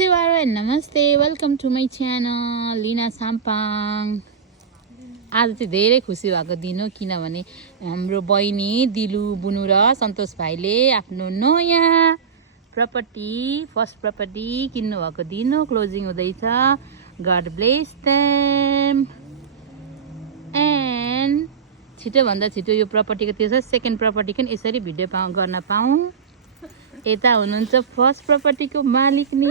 Nasiwaro and Namaste. Welcome to my channel, Lina Sampang. आज चाहिँ धेरै खुसी भएको दिन हो किनभने हाम्रो बहिनी दिलु बुनु र सन्तोष भाइले आफ्नो नयाँ प्रपर्टी फर्स्ट प्रपर्टी किन्नु भएको दिन हो क्लोजिङ हुँदैछ गॉड ब्लेस देम एन्ड छिटो भन्दा छिटो यो प्रपर्टीको त्यो छ सेकेन्ड प्रपर्टी पनि यसरी भिडियो गर्न पाऊँ यता हुनुहुन्छ फर्स्ट प्रपर्टीको मालिक नि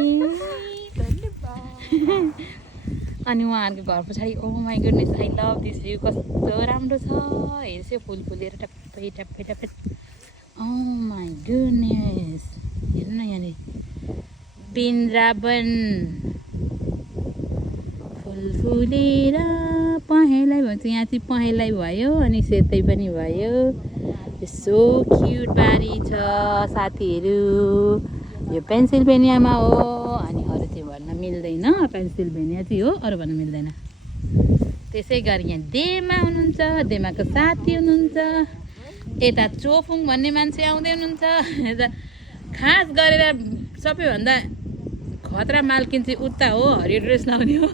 अनि उहाँहरूको घर पछाडि oh my goodness I love this view कस्तो राम्रो छ हेर्छु फुल फुलेर टप्पै टप्पै टप्पै ओ माई गुडनेस हेर्नु न यहाँनिर वृन्दावन फुल फुलेर पहेँलै भन्छ यहाँ चाहिँ पहेँलै भयो अनि सेतै पनि भयो सो क्युट बारी छ साथीहरू यो पेन्सिल्भेनियामा हो अनि अरू चाहिँ भन्न मिल्दैन पेन्सिल्भेनिया चाहिँ हो अरू भन्न मिल्दैन त्यसै गरी यहाँ देमा हुनुहुन्छ देमाको साथी हुनुहुन्छ यता चोफुङ भन्ने मान्छे आउँदै हुनुहुन्छ यता खास गरेर सबैभन्दा खतरा मालकिन चाहिँ उता हो हरियो ड्रेस लाउने हो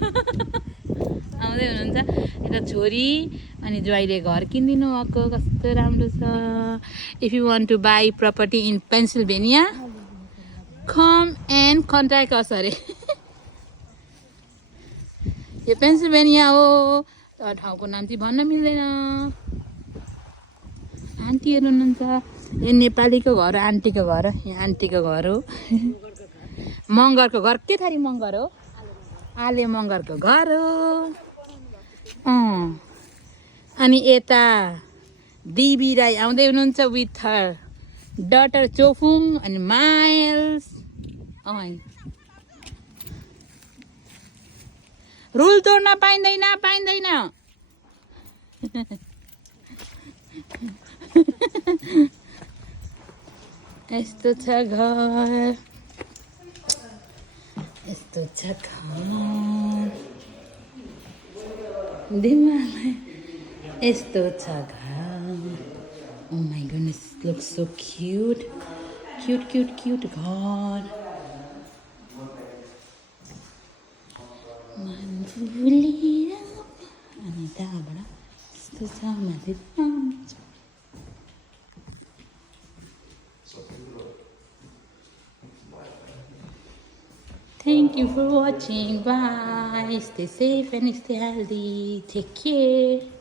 आउँदै हुनुहुन्छ यता छोरी अनि ज्वाइँले घर किनिदिनु भएको कस्तो राम्रो छ if you want to buy property in Pennsylvania come and contact us अरे यो पेन्सिल्भेनिया हो तर ठाउँको नाम चाहिँ भन्न मिल्दैन आन्टीहरू हुनुहुन्छ यो नेपालीको घर आन्टीको घर यहाँ आन्टीको घर हो मगरको घर के थरी मगर हो आले मगरको घर हो अनि यता दिबी राई आउँदै हुनुहुन्छ विथ हर डटर चोफुङ अनि माइल्स रुल तोड्न पाइँदैन पाइँदैन यस्तो छ घर यस्तो छ घर दिमागलाई यस्तो छ घर Oh my goodness, looks so cute. Cute घर मनफुलेर अनि त्यहाँबाट यस्तो छ माथि Thank you for watching. Bye. Stay safe and stay healthy. Take care.